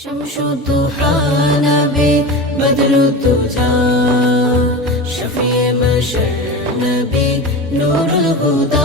शमशुद्दुहा नबी बदरुद्दुजा शफीए बशर नबी नूरुल हुदा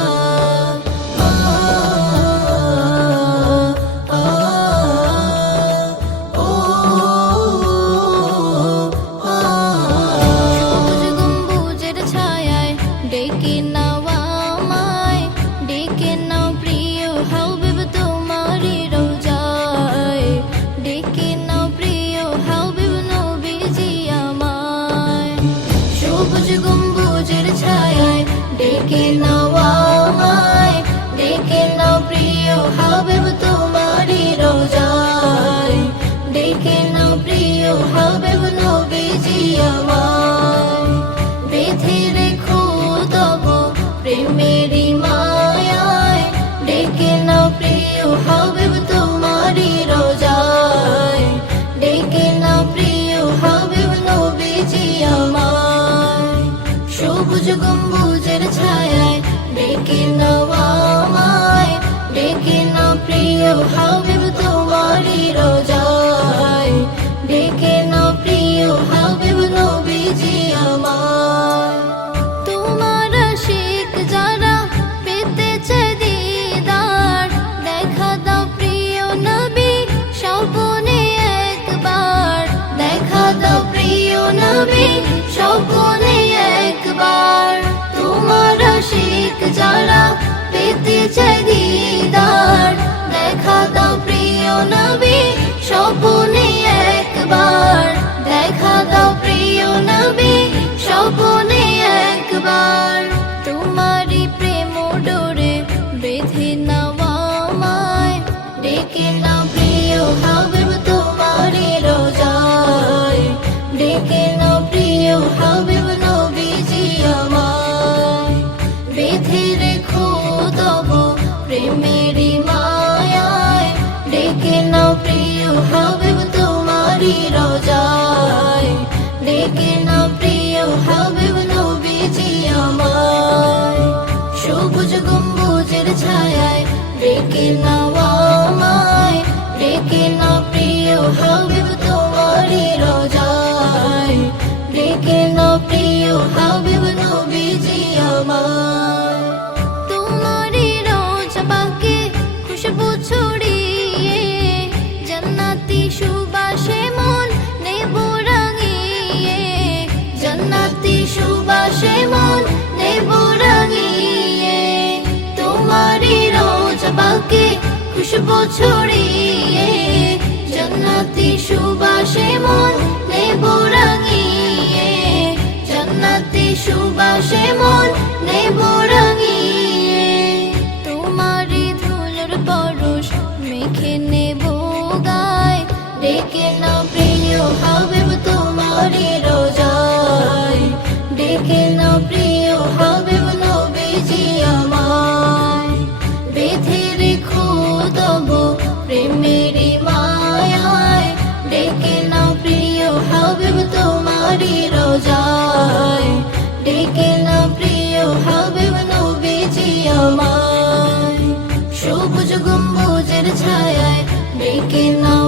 গম্বুজের ছায়ায় ডেকে নাও আমায়, ডেকে নাও প্রিয় হাবিব তোমারি রোজায়, ডেকে নাও প্রিয় হাবিব নবীজি আমায়। বেঁধে রেখো তব প্রেমেরই মায়ায়, ডেকে নাও প্রিয় হাবিব তোমারি রোজায়, ডেকে নাও প্রিয় হাবিব নবীজি আমায়। সবুজ গম্বুজের ছায়ায় ডেকে নাও আমায়, ডেকে নাও প্রিয় হাবিব তোমারি রোজায়, ডেকে নাও প্রিয় হাবিব নবীজি আমায়। তোমার আশিক যারা পেতে চায় দিদার, দেখা দাও প্রিয় নবী স্বপ্নে একবার, দেখা দাও প্রিয় নবী স্বপ্নে একবার। তোমার আশিক যারা পেতে চায় দিদার, দেখা দাও প্রিয় নবী স্বপ্নে একবার, দেখা দাও প্রিয় নবী স্বপ্নে একবার। তোমারই প্রেম ডোরে বেঁধে নাও আমায়, ডেকে নাও প্রিয় হাবিব তোমারি রোজায়, ডেকে নাও প্রিয় হাবিব নবীজি আমায়। বেঁধে রেখো তব প্রেমেরই মায়ায়, ডেকে নাও প্রিয় হাবিব তোমারি রোজায়, ডেকে নাও প্রিয় হাবিব নবীজি আমায়। সবুজ গম্বুজের ছায়ায় ডেকে নাও আমায়, ডেকে নাও প্রিয় হাবিব তোমারি রোজায়, ডেকে নাও প্রিয় হাবিব নবীজি আমায়। তোমারি রোজা পাকে খুশবু ছড়িয়ে, জান্নাতি সুবাসে মন নেব রাঙিয়ে, জান্নাতি সুবাসে মন নেব রাঙিয়ে। তোমারি রোজা পাকে খুশবু ছড়িয়ে, জান্নাতি সুবাসে মন নেব রাঙিয়ে, জান্নাতি সুবাসে মন নেব রাঙিয়ে। তোমারি ধুলোর পরশ মেখে নেব গায়, ডেকে নাও প্রিয় হাবিব তোমারি রোজায়, ডেকে নাও প্রিয় হাবিব নবীজি আমায়। বেঁধে রেখো তব প্রেমেরই মায়ায়, ডেকে নাও প্রিয় হাবিব তোমারি রোজায়, ডেকে নাও প্রিয় হাবিব নবীজি আমায়। সবুজ গম্বুজের ছায়ায় ডেকে নাও